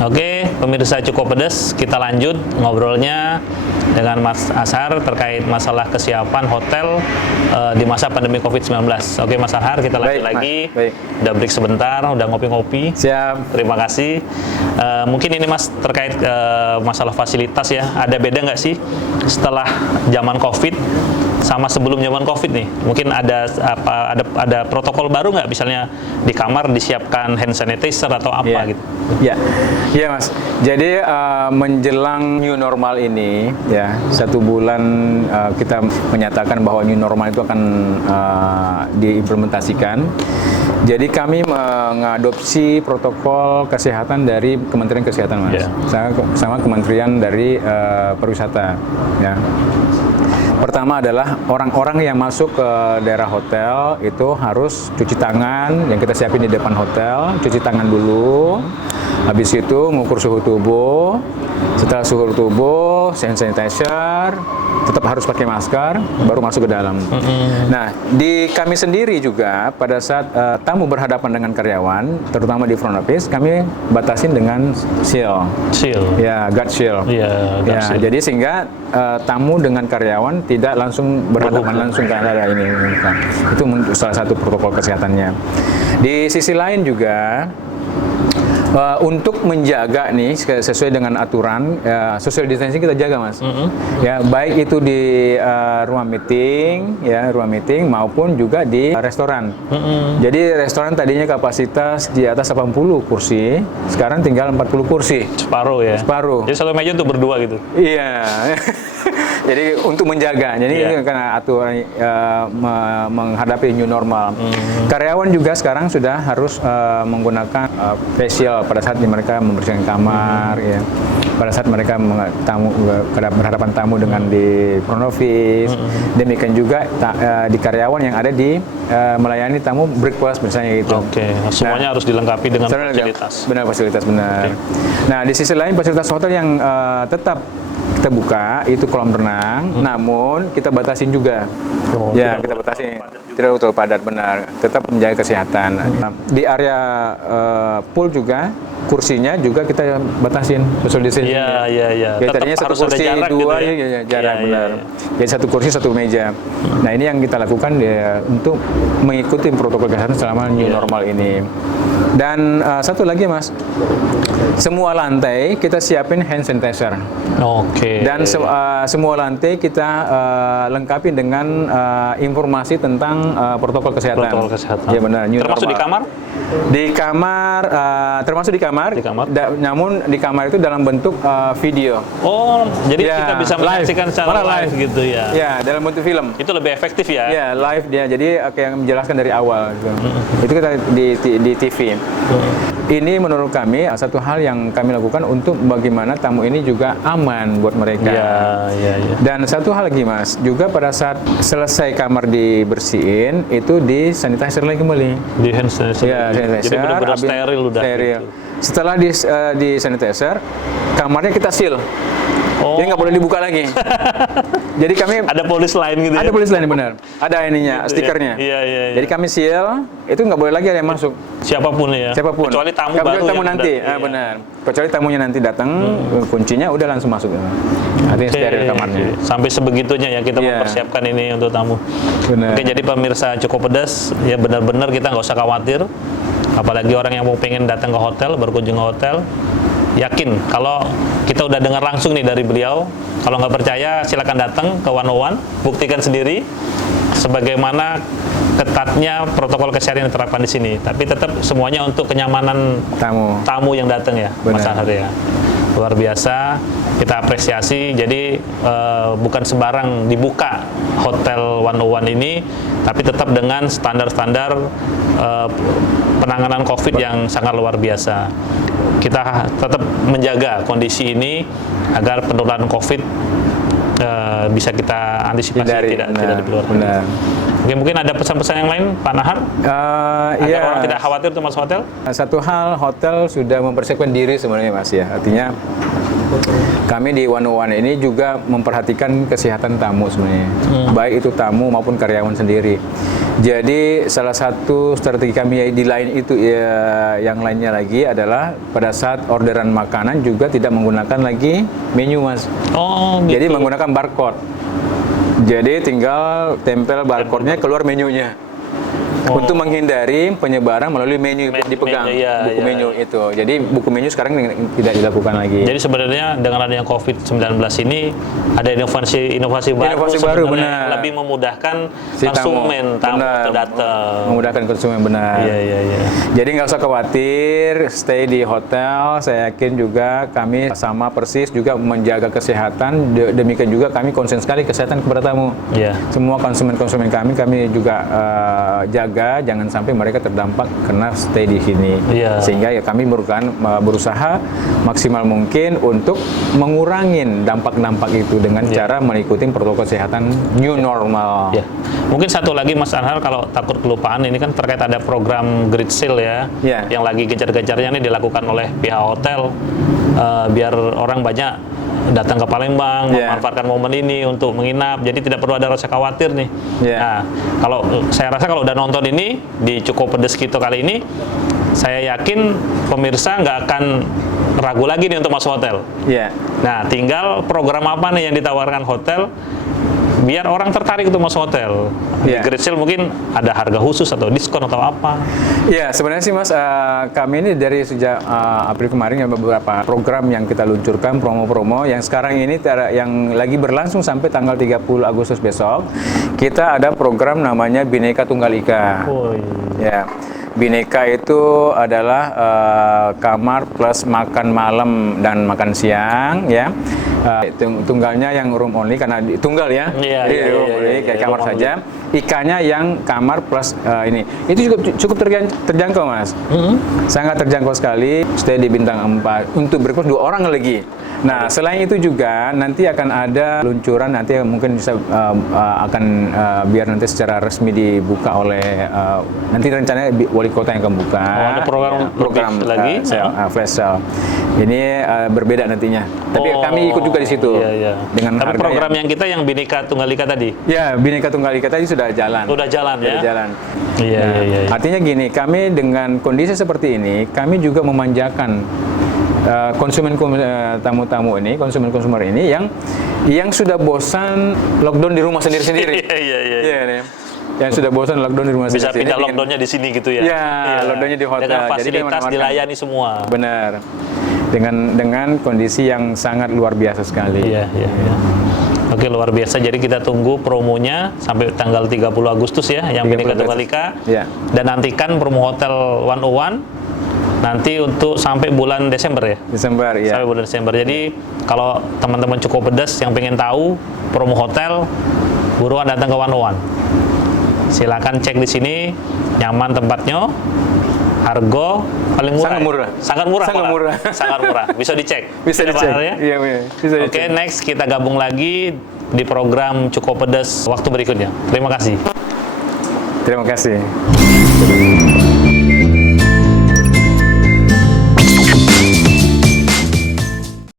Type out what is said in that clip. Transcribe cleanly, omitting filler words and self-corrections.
Oke, pemirsa Cukup Pedes, kita lanjut ngobrolnya dengan Mas Ashar terkait masalah kesiapan hotel di masa pandemi COVID-19. Oke, Mas Ashar, kita lanjut lagi. Baik. Udah break sebentar, udah ngopi-ngopi. Siap. Terima kasih. Mungkin ini Mas terkait masalah fasilitas ya. Ada beda nggak sih setelah zaman COVID sama sebelum zaman COVID nih? Mungkin ada protokol baru nggak? Misalnya di kamar disiapkan hand sanitizer atau apa gitu? Iya Mas. Jadi menjelang new normal ini, ya 1 bulan kita menyatakan bahwa new normal itu akan diimplementasikan. Jadi kami mengadopsi protokol kesehatan dari Kementerian Kesehatan, Mas, sama Kementerian dari Pariwisata. Ya. Pertama adalah orang-orang yang masuk ke daerah hotel itu harus cuci tangan, yang kita siapin di depan hotel, cuci tangan dulu. Habis itu mengukur suhu tubuh. Setelah suhu tubuh, hand sanitizer, tetap harus pakai masker, baru masuk ke dalam. Nah, di kami sendiri juga pada saat tamu berhadapan dengan karyawan, terutama di front office, kami batasin dengan seal. Ya, guard seal. Jadi sehingga tamu dengan karyawan tidak langsung berhadapan langsung ke antara ini. Itu salah satu protokol kesehatannya. Di sisi lain juga untuk menjaga nih sesuai dengan aturan social distancing kita jaga, Mas. Ya, baik itu di ruang meeting maupun juga di restoran. Jadi restoran tadinya kapasitas di atas 80 kursi, sekarang tinggal 40 kursi. Separuh ya. Separuh. Jadi satu meja untuk berdua gitu. Iya. Jadi untuk menjaga, jadi karena aturan menghadapi new normal. Karyawan juga sekarang sudah harus menggunakan facial pada saat mereka membersihkan kamar, ya. Pada saat mereka berhadapan tamu dengan di front office. Demikian juga di karyawan yang ada di melayani tamu breakfast misalnya gitu. Oke, semuanya harus dilengkapi dengan fasilitas. Benar, fasilitas benar. Nah, di sisi lain fasilitas hotel yang tetap kita buka itu kolam renang, namun kita batasin juga. Kita batasin, tidak terlalu padat, benar. Tetap menjaga kesehatan. Di area pool juga kursinya juga kita batasin social distancing. Iya. Tadinya satu kursi dua, gitu ya? Jarak benar. Jadi satu kursi satu meja. Nah, ini yang kita lakukan untuk mengikuti protokol kesehatan selama new normal ini. Dan satu lagi, Mas, semua lantai kita siapin hand sanitizer. Dan semua lantai kita lengkapi dengan informasi tentang protokol kesehatan. Ya benar. Termasuk di kamar? Di kamar, termasuk di kamar. Namun di kamar itu dalam bentuk video. Jadi kita bisa menyaksikan secara live gitu ya? Ya, dalam bentuk film. Itu lebih efektif ya? Ya, live dia. Jadi kayak menjelaskan dari awal. Gitu. Itu kita di TV. Ini menurut kami satu hal yang kami lakukan untuk bagaimana tamu ini juga aman buat mereka. Dan satu hal lagi, Mas, juga pada saat selesai kamar dibersihin itu di sanitizer lagi kembali. Di hand sanitizer. Jadi benar-benar steril udah. Steril. Setelah di sanitizer, kamarnya kita seal. Jadi nggak boleh dibuka lagi. Jadi kami ada polis lain gitu ya? Ada polis lain, benar. Ada ininya, stikernya. Jadi kami seal, itu nggak boleh lagi ada yang masuk. Siapapun ya? Siapapun. Kecuali tamu baru tamu nanti, benar. Kecuali tamunya nanti datang, kuncinya udah langsung masuk. Artinya steril kamarnya. Sampai sebegitunya ya kita mempersiapkan ini untuk tamu. Benar. Oke, jadi pemirsa Cukup Pedas, ya benar-benar kita nggak usah khawatir. Apalagi orang yang mau pengen datang ke hotel, berkunjung ke hotel, yakin kalau kita udah dengar langsung nih dari beliau. Kalau nggak percaya silakan datang ke 101, buktikan sendiri sebagaimana ketatnya protokol kesehatan yang diterapkan di sini. Tapi tetap semuanya untuk kenyamanan tamu yang datang ya, Mas Ashar ya. Luar biasa, kita apresiasi. Jadi bukan sembarang dibuka hotel 101 ini, tapi tetap dengan standar-standar penanganan COVID yang sangat luar biasa. Kita tetap menjaga kondisi ini agar penularan COVID bisa kita antisipasi tidak diperlukan. Oke, mungkin ada pesan-pesan yang lain, Pak Nahar? Agar orang tidak khawatir untuk masuk hotel? Satu hal, hotel sudah mempersiapkan diri sebenarnya, Mas, ya. Artinya kami di 101 ini juga memperhatikan kesehatan tamu sebenarnya, baik itu tamu maupun karyawan sendiri. Jadi salah satu strategi kami di lain itu yang lainnya lagi adalah pada saat orderan makanan juga tidak menggunakan lagi menu, Mas. Oh, gitu. Jadi menggunakan barcode. Jadi tinggal tempel barcode-nya keluar menunya. Untuk menghindari penyebaran melalui menu dipegang, buku menu itu. Jadi buku menu sekarang tidak dilakukan lagi. Jadi sebenarnya dengan adanya COVID-19 ini ada inovasi baru benar. lebih memudahkan Si konsumen tamu atau datang. Memudahkan konsumen, benar. Iya. Jadi nggak usah khawatir, stay di hotel. Saya yakin juga kami sama persis juga menjaga kesehatan. Demikian juga kami konsen sekali kesehatan kepada tamu. Iya. Semua konsumen kami juga jaga jangan sampai mereka terdampak karena stay di sini. Iya. Sehingga ya kami berusaha maksimal mungkin untuk mengurangi dampak-dampak itu dengan cara mengikuti protokol kesehatan new normal. Ya. Mungkin satu lagi Mas Anhar, kalau takut kelupaan, ini kan terkait ada program Great Sale ya, yang lagi gencar-gencarnya ini dilakukan oleh pihak hotel biar orang banyak datang ke Palembang, memanfaatkan momen ini untuk menginap, jadi tidak perlu ada rasa khawatir nih. Nah, kalau saya rasa kalau udah nonton ini di Cukup Pedes Kito kali ini, saya yakin pemirsa nggak akan ragu lagi nih untuk masuk hotel. Nah, tinggal program apa nih yang ditawarkan hotel biar orang tertarik untuk masuk hotel. Di Great Sale mungkin ada harga khusus atau diskon atau apa? Ya, sebenarnya sih Mas, kami ini dari sejak April kemarin ada beberapa program yang kita luncurkan, promo-promo yang sekarang ini yang lagi berlangsung sampai tanggal 30 Agustus besok. Kita ada program namanya Bhinneka Tunggal Ika. Ya. Bhinneka itu adalah kamar plus makan malam dan makan siang, ya. Tunggalnya yang room only karena tunggal ya, jadi room only kayak kamar saja. Ikanya yang kamar plus ini, itu juga cukup terjangkau, Mas. Sangat terjangkau sekali. Stay di bintang 4 untuk berkurs 2 orang lagi. Nah, selain itu juga nanti akan ada luncuran nanti yang mungkin bisa biar nanti secara resmi dibuka oleh nanti rencananya wali kota yang akan buka. Ada program lagi flash sale. Ini berbeda nantinya. Tapi kami ikut juga di situ. Dengan tapi harga program yang kita yang Bhinneka Tunggal Ika tadi. Ya, Bhinneka Tunggal Ika tadi sudah jalan. Sudah jalan ya. Sudah jalan. Iya. Artinya gini, kami dengan kondisi seperti ini, kami juga memanjakan konsumen tamu-tamu ini, konsumer ini yang sudah bosan lockdown di rumah sendiri-sendiri. Iya. Yang sudah bosan lockdown di rumah bisa sendiri. Bisa pindah lockdownnya di sini gitu ya. Iya, lockdownnya di hotel. Dengan fasilitas jadi dilayani semua. Benar. Dengan kondisi yang sangat luar biasa sekali. Iya. Oke, luar biasa. Jadi kita tunggu promonya sampai tanggal 30 Agustus ya, yang Bhinneka Tunggal Ika. Dan nantikan promo Hotel 101 nanti untuk sampai bulan Desember ya? Desember, iya. Sampai bulan Desember. Jadi kalau teman-teman Cukup Pedes yang pengen tahu promo hotel, buruan datang ke 101. Silakan cek di sini, nyaman tempatnya, harga paling murah. Sangat murah. Sangat murah. Bisa dicek. Bisa dicek. Iya, bisa dicek. Oke, next kita gabung lagi di program Cukup Pedes waktu berikutnya. Terima kasih. Terima kasih.